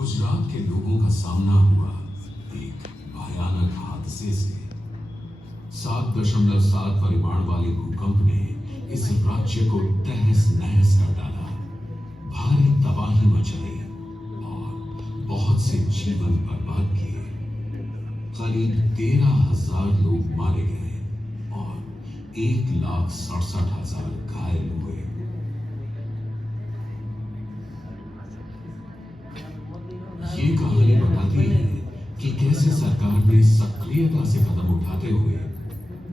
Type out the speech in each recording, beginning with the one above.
गुजरात के लोगों का सामना हुआ एक भयानक हादसे से। 7.7 परिमाण वाले भूकंप ने इस राज्य को तहस नहस कर डाला, भारी तबाही मचाई और बहुत से जीवन बर्बाद किए। करीब 13,000 लोग मारे गए और 1,67,000 घायल हुए। ये कहानी बताती है कि कैसे सरकार ने सक्रियता से कदम उठाते हुए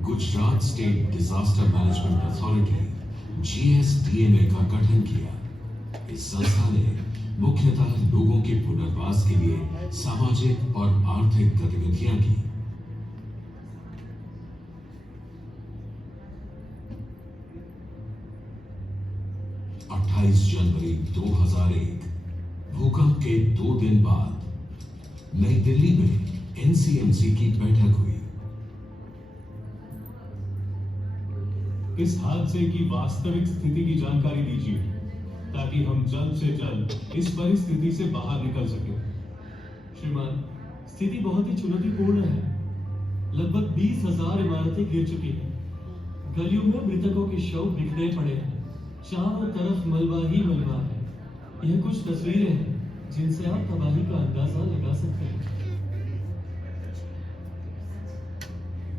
Gujarat state disaster management authority (GSDMA) का गठन किया। इस संस्था ने मुख्यतः लोगों के पुनर्वास के लिए सामाजिक और आर्थिक गतिविधियां की। जनवरी 2001 भूकंप के 2 दिन बाद नई दिल्ली में NCMC की बैठक हुई। इस हादसे की वास्तविक स्थिति की जानकारी दीजिए ताकि हम जल्द से जल्द इस परिस्थिति से बाहर निकल सकें। श्रीमान, स्थिति बहुत ही चुनौतीपूर्ण है। लगभग 20,000 इमारतें गिर चुकी हैं। गलियों में मृतकों के शव बिखरे पड़े हैं। चारों तरफ मलबा ही मलबा है। यह कुछ तस्वीरें हैं जिनसे आप तबाही का अंदाजा लगा सकते हैं।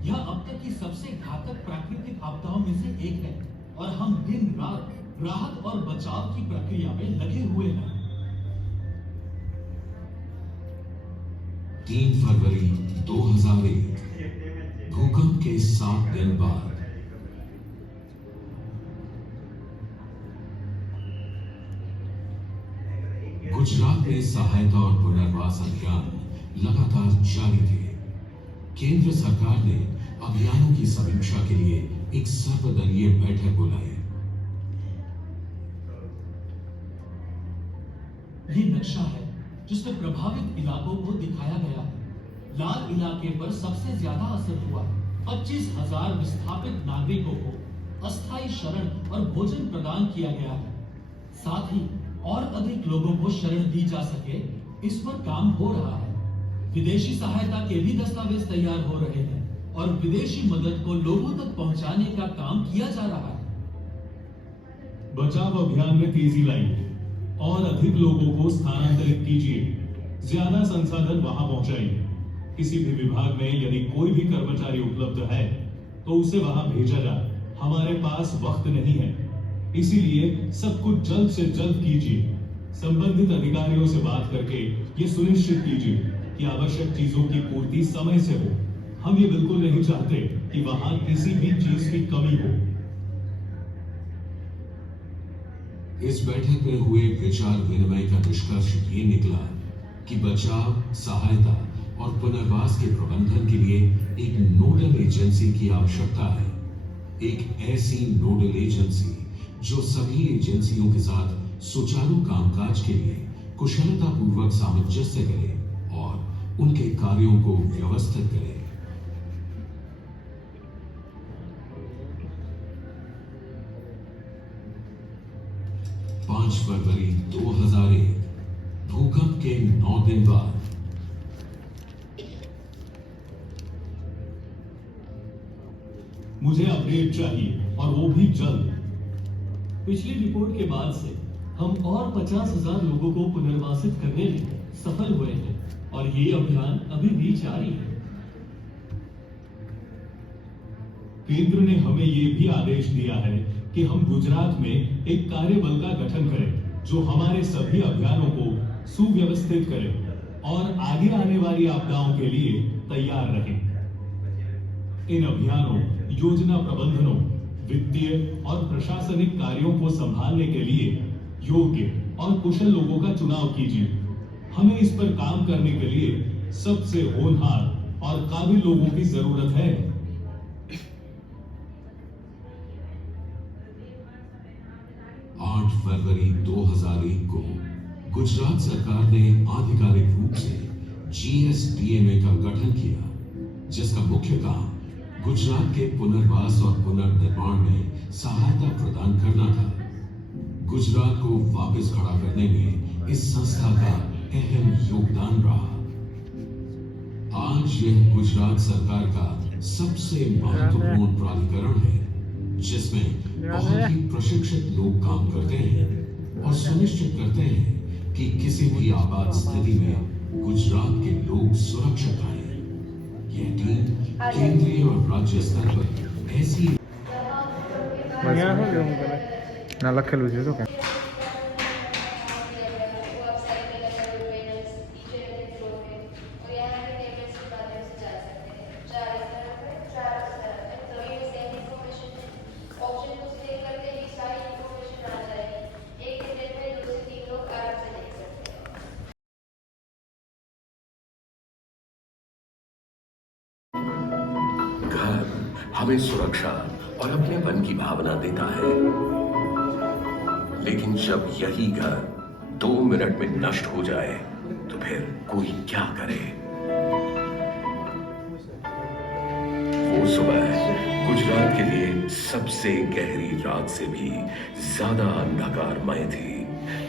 यह अब तक की सबसे घातक प्राकृतिक आपदाओं में से एक है और हम दिन रात राहत और बचाव की प्रक्रिया में लगे हुए हैं। 3 फरवरी 2001 भूकंप के 7 दिन बाद गुजरात में सहायता और पुनर्वास अभियान लगातार जारी थे। केंद्र सरकार ने अभियानों की समीक्षा के लिए एक सर्वदलीय बैठक बुलाई। ये नक्शा है जिसमें प्रभावित इलाकों को दिखाया गया है। लाल इलाके पर सबसे ज्यादा असर हुआ। 25,000 विस्थापित नागरिकों को अस्थायी शरण और भोजन प्रदान किया गया है। साथ ही और अधिक लोगों को शरण दी जा सके, इस पर काम हो रहा है। विदेशी सहायता के भी दस्तावेज तैयार हो रहे हैं और विदेशी मदद को लोगों तक पहुंचाने का काम किया जा रहा है। बचाव अभियान में तेजी लाइए और अधिक लोगों को स्थानांतरित कीजिए। ज्यादा संसाधन वहां पहुंचाइए। किसी भी विभाग में यदि कोई भी कर्मचारी उपलब्ध है तो उसे वहां भेजा जाए। हमारे पास वक्त नहीं है, इसीलिए सब कुछ जल्द से जल्द कीजिए। संबंधित अधिकारियों से बात करके ये सुनिश्चित कीजिए कि आवश्यक चीजों की पूर्ति समय से हो। हम ये बिल्कुल नहीं चाहते कि वहां किसी भी चीज की कमी हो। इस बैठक में हुए विचार विनिमय का निष्कर्ष ये निकला कि बचाव, सहायता और पुनर्वास के प्रबंधन के लिए एक नोडल एजेंसी की आवश्यकता है। एक ऐसी नोडल एजेंसी जो सभी एजेंसियों के साथ सुचारू कामकाज के लिए कुशलतापूर्वक सामंजस्य करे और उनके कार्यों को व्यवस्थित करे। फरवरी 2001 भूकंप के 9 दिन बाद मुझे अपडेट चाहिए और वो भी जल्द। पिछली रिपोर्ट के बाद से हम और 50,000 लोगों को पुनर्वासित करने में सफल हुए हैं और ये अभियान अभी भी जारी है। केंद्र ने हमें ये भी आदेश दिया है कि हम गुजरात में एक कार्यबल का गठन करें जो हमारे सभी अभियानों को सुव्यवस्थित करे और आगे आने वाली आपदाओं के लिए तैयार रहे। इन अभियानों, योजना प्रबंधनों, वित्तीय और प्रशासनिक कार्यों को संभालने के लिए योग्य और कुशल लोगों का चुनाव कीजिए। हमें इस पर काम करने के लिए सबसे होनहार और काबिल लोगों की जरूरत है। फरवरी 2001 को गुजरात सरकार ने आधिकारिक रूप से GSDMA का गठन किया, जिसका मुख्य काम गुजरात के पुनर्वास और पुनर्निर्माण में सहायता प्रदान करना था। गुजरात को वापस खड़ा करने में इस संस्था का अहम योगदान रहा। आज यह गुजरात सरकार का सबसे महत्वपूर्ण प्राधिकरण है, जिसमें बहुत ही प्रशिक्षित लोग काम करते हैं और सुनिश्चित करते हैं कि किसी भी आपात स्थिति में गुजरात के लोग सुरक्षित आए। यह टीम केंद्रीय और राज्य स्तर पर ऐसी અહીંયા શું લેવું પડે ના લખેલું છે તો કે घर हमें सुरक्षा और अपनेपन की भावना देता है, लेकिन जब यही घर 2 मिनट में नष्ट हो जाए तो फिर कोई क्या करे। वो सुबह गुजरात के लिए सबसे गहरी रात से भी ज्यादा अंधकारमय थी,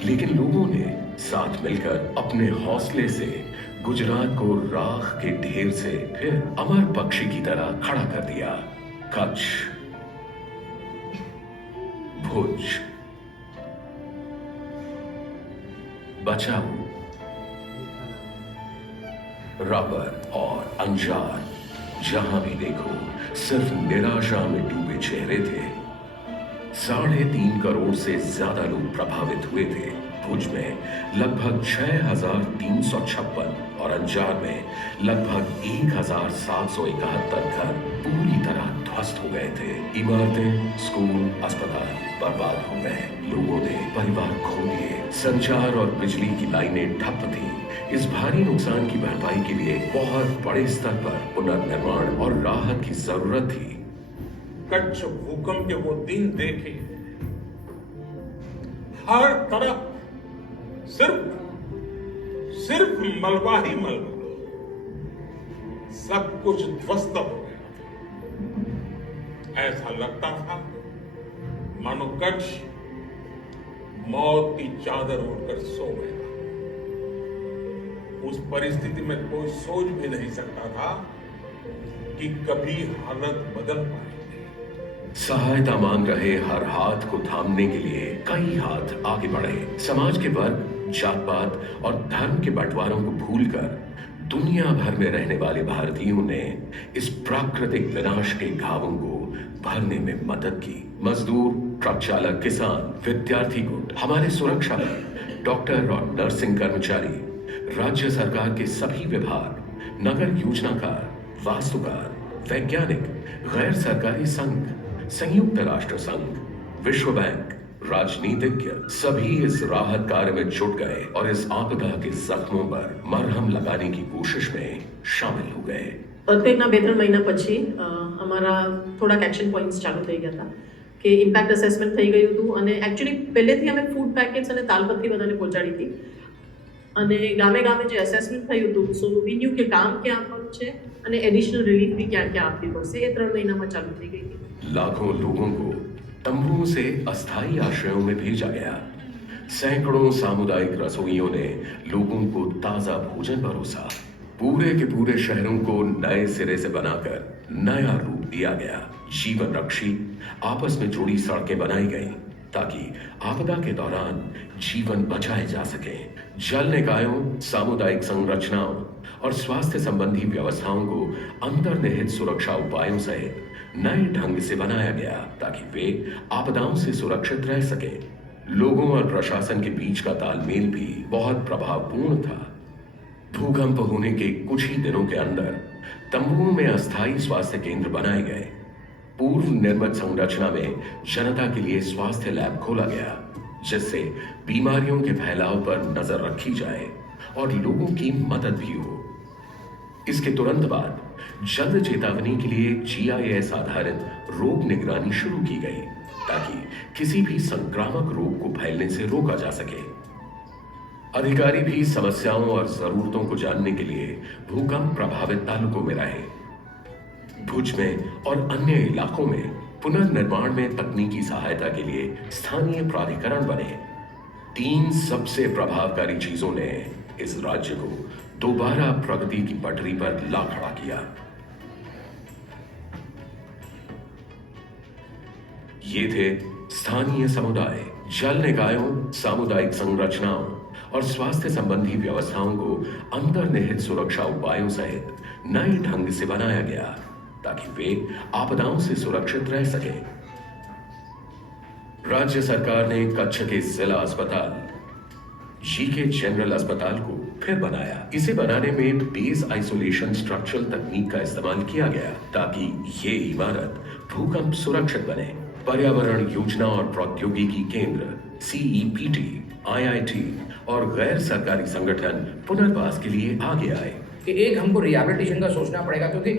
लेकिन लोगों ने साथ मिलकर अपने हौसले से गुजरात को राख के ढेर से फिर अमर पक्षी की तरह खड़ा कर दिया। कच्छ, भुज, बचाऊ, राबर और अंजार, जहां भी देखो सिर्फ निराशा में डूबे चेहरे थे। 3.5 करोड़ से ज्यादा लोग प्रभावित हुए थे। भुज में लगभग 6,356 और अंजार में लगभग 1,771 घर पूरी तरह ध्वस्त हो गए थे। इमारतें, स्कूल, अस्पताल बर्बाद हो गए। लोगों ने परिवार खो दिए। संचार और बिजली की लाइनें ठप थी। इस भारी नुकसान की भरपाई के लिए बहुत बड़े स्तर पर पुनर्निर्माण और राहत की जरूरत थी। कच्छ भूकंप के वो दिन देखे, हर तरफ सिर्फ मलबा ही मलबा, सब कुछ ध्वस्त हो गया। ऐसा लगता था मानो कच्छ मौत की चादर ओढ़कर सो गया। उस परिस्थिति में कोई सोच भी नहीं सकता था कि कभी हालत बदल पाएगी। सहायता मांग रहे हर हाथ को थामने के लिए कई हाथ आगे बढ़े। समाज के वर्ग, जात पात और धर्म के बंटवारों को भूलकर दुनिया भर में रहने वाले भारतीयों ने इस प्राकृतिक विनाश के घावों को भरने में मदद की। मजदूर, ट्रक चालक, किसान, विद्यार्थी गुट, हमारे सुरक्षा बल, डॉक्टर और नर्सिंग कर्मचारी, राज्य सरकार के सभी विभाग, नगर योजनाकार, वास्तुकार, वैज्ञानिक, गैर सरकारी संघ, संयुक्त राष्ट्र संघ, विश्व बैंक, राजनीतिज्ञ सभी इस राहत कार्य में जुट गए और इस आपदा के जख्मों पर मरहम लगाने की कोशिश में शामिल हो गए। અર્થક્વેકના 2-3 મહિના પછી અમારા થોડાક એક્શન પોઈન્ટ્સ ચાલુ થઈ ગયા હતા કે ઇમ્પેક્ટ અસેસમેન્ટ થઈ ગયું હતું અને એકચ્યુઅલી પહેલેથી અમે ફૂડ પેકેટ્સ અને તાલપત્રી બધાને પહોંચાડી હતી અને ગામે ગામે જે અસેસમેન્ટ થયું હતું સો વી ન્યુ કે કામ ક્યાં આપવાનું છે અને એડિશનલ રિલીફ બી ક્યાં ક્યાં આપવી પડશે એ 3 મહિનામાં ચાલુ થઈ ગઈ હતી। लाखों लोगों को तंबुओं से अस्थायी आश्रयों में भेजा गया। सैकड़ों सामुदायिक रसोइयों ने लोगों को ताजा भोजन परोसा। पूरे के पूरे शहरों को नए सिरे से बनाकर नया रूप दिया गया। जीवन रक्षी आपस में जुड़ी सड़कें बनाई गई ताकि आपदा के दौरान जीवन बचाए जा सके। जल निकायों, सामुदायिक संरचनाओं और स्वास्थ्य संबंधी व्यवस्थाओं को अंतर्निहित सुरक्षा उपायों सहित नए ढंग से बनाया गया ताकि वे आपदाओं से सुरक्षित रह सके। लोगों और प्रशासन के बीच का तालमेल भी बहुत प्रभावपूर्ण था। भूकंप होने के कुछ ही दिनों के अंदर तंबुओं में अस्थायी स्वास्थ्य केंद्र बनाए गए। पूर्व निर्मित संरचना में जनता के लिए स्वास्थ्य लैब खोला गया, जिससे बीमारियों के फैलाव पर नजर रखी जाए और लोगों की मदद भी हो। इसके तुरंत बाद जल्द चेतावनी के लिए GIS आधारित रोग निगरानी शुरू की गई ताकि किसी भी संक्रामक रोग को फैलने से रोका जा सके। अधिकारी भी समस्याओं और जरूरतों को जानने के लिए भूकंप प्रभावित तालुकों में रहे। भुज में और अन्य इलाकों में पुनर्निर्माण में तकनीकी सहायता के लिए स्थानीय प्राधिकरण बने। 3 सबसे प्रभावकारी चीजों ने इस राज्य को दोबारा प्रगति की पटरी पर ला खड़ा किया। ये थे स्थानीय समुदाय, जल निकायों, सामुदायिक संरचनाओं और स्वास्थ्य संबंधी व्यवस्थाओं को अंतर्निहित सुरक्षा उपायों सहित नए ढंग से बनाया गया ताकि वे आपदाओं से सुरक्षित रह सके। राज्य सरकार ने कच्छ के जिला अस्पताल जीके जनरल अस्पताल को फिर बनाया। इसे बनाने में बेस आइसोलेशन स्ट्रक्चरल तकनीक का इस्तेमाल किया गया ताकि ये इमारत भूकंप सुरक्षित बने। पर्यावरण योजना और प्रौद्योगिकी केंद्र CEPT, IIT और गैर सरकारी संगठन पुनर्वास के लिए आगे आए। कि एक हमको रिहैबिलिटेशन का सोचना पड़ेगा क्योंकि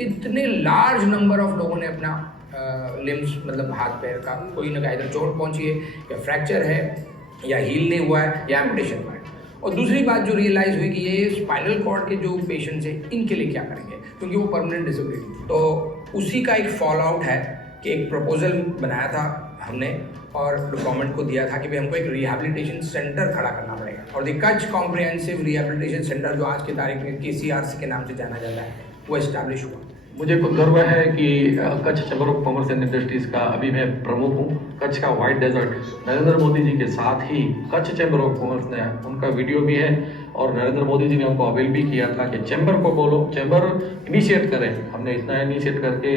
इतने लार्ज नंबर ऑफ लोगों ने अपना लिम्स मतलब हाथ पैर का कोई ना इधर चोट पहुंची है या फ्रैक्चर है या हील नहीं हुआ है या एम्पुटेशन हुआ है। और दूसरी बात जो रियलाइज़ हुई कि ये स्पाइनल कॉर्ड के जो पेशेंट्स हैं इनके लिए क्या करेंगे क्योंकि वो परमानेंट डिसेबिलिटी। तो उसी का एक फॉल आउट है कि एक प्रपोजल बनाया था हमने और गवर्नमेंट को दिया था कि भाई हमको एक रिहैबिलिटेशन सेंटर खड़ा करना पड़ेगा और the Kutch comprehensive rehabilitation centre जो आज की तारीख में KCRC के नाम से जाना जाता है वो एस्टैब्लिश हुआ। मुझे को गर्व है कि Kutch chamber of commerce and industries का अभी मैं प्रमुख हूँ। कच्छ का वाइट डेजर्ट नरेंद्र मोदी जी के साथ ही कच्छ चैम्बर ऑफ कॉमर्स ने उनका वीडियो भी है और नरेंद्र मोदी जी ने हमको अपील भी किया था कि चैम्बर को बोलो, चैम्बर इनिशिएट करें। हमने इतना इनिशिएट करके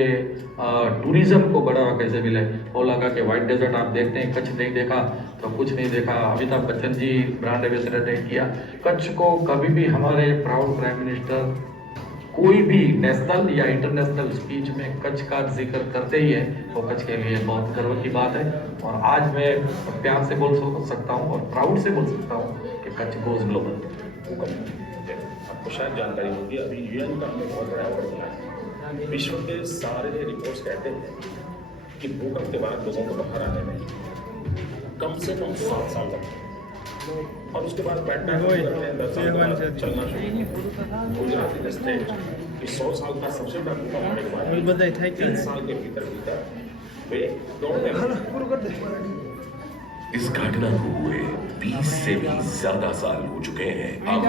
टूरिज्म को बढ़ावा कैसे मिले। वो लगा कि वाइट डेजर्ट आप देखते हैं, कच्छ नहीं देखा तो कुछ नहीं देखा। अमिताभ बच्चन जी ब्रांड एम्बेसडर ने किया। कच्छ को कभी भी हमारे प्राउड प्राइम मिनिस्टर कोई भी नेशनल या इंटरनेशनल स्पीच में कच्छ का जिक्र करते ही है तो कच्छ के लिए बहुत गर्व की बात है। और आज मैं प्यार से बोल सकता हूँ और प्राउड से बोल सकता हूँ कि कच्छ गोज ग्लोबल। आपको शायद जानकारी होगी, अभी UN का हमने बहुत बड़ा अवार्ड दिया है। विश्व के सारे रिपोर्ट्स कहते हैं कि भूकंप के बाद लोगों को बाहर आने में कम से कम 7 साल लगते हैं और उसके बाद बैठना चलना शुरू। गुजरात स्टेट 100 साल का सबसे बड़ा भूकंप होने के बाद 3 साल के भीतर वे दौड़ने। इस घटना को हुए 20 से भी ज्यादा साल हो चुके हैं। अब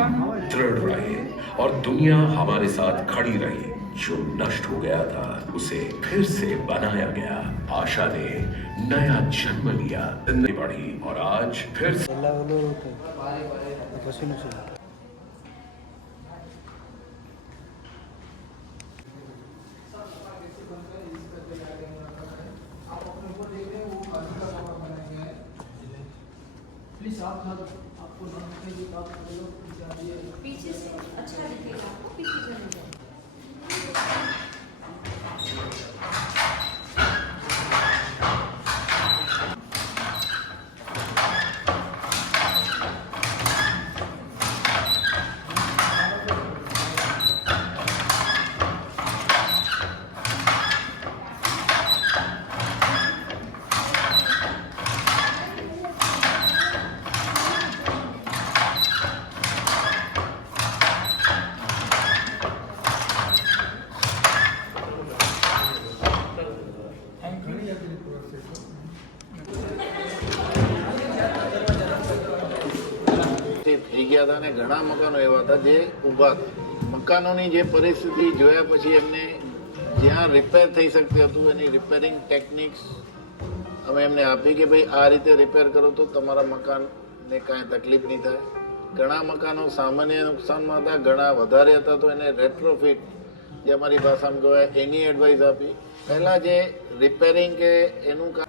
दृढ़ रहे और दुनिया हमारे साथ खड़ी रही। जो नष्ट हो गया था उसे फिर से बनाया गया। आशा ने नया जन्म लिया, जिंदगी बढ़ी और आज फिर से पीछे से अच्छा दिखेगा आपको, पीछे चले जाओ। થઈ ગયા હતા અને ઘણા મકાનો એવા હતા જે ઊભા હતા। મકાનોની જે પરિસ્થિતિ જોયા પછી એમને જ્યાં રિપેર થઈ શકતું હતું એની રિપેરિંગ ટેકનિક્સ અમે એમને આપી કે ભાઈ આ રીતે રિપેર કરો તો તમારા મકાનને કાંઈ તકલીફ નહીં થાય। ઘણા મકાનો સામાન્ય નુકસાનમાં હતા, ઘણા વધારે હતા તો એને રેટ્રોફિટ જે અમારી ભાષામાં કહેવાય એની એડવાઇસ આપી। પહેલાં જે રિપેરિંગ કે એનું કામ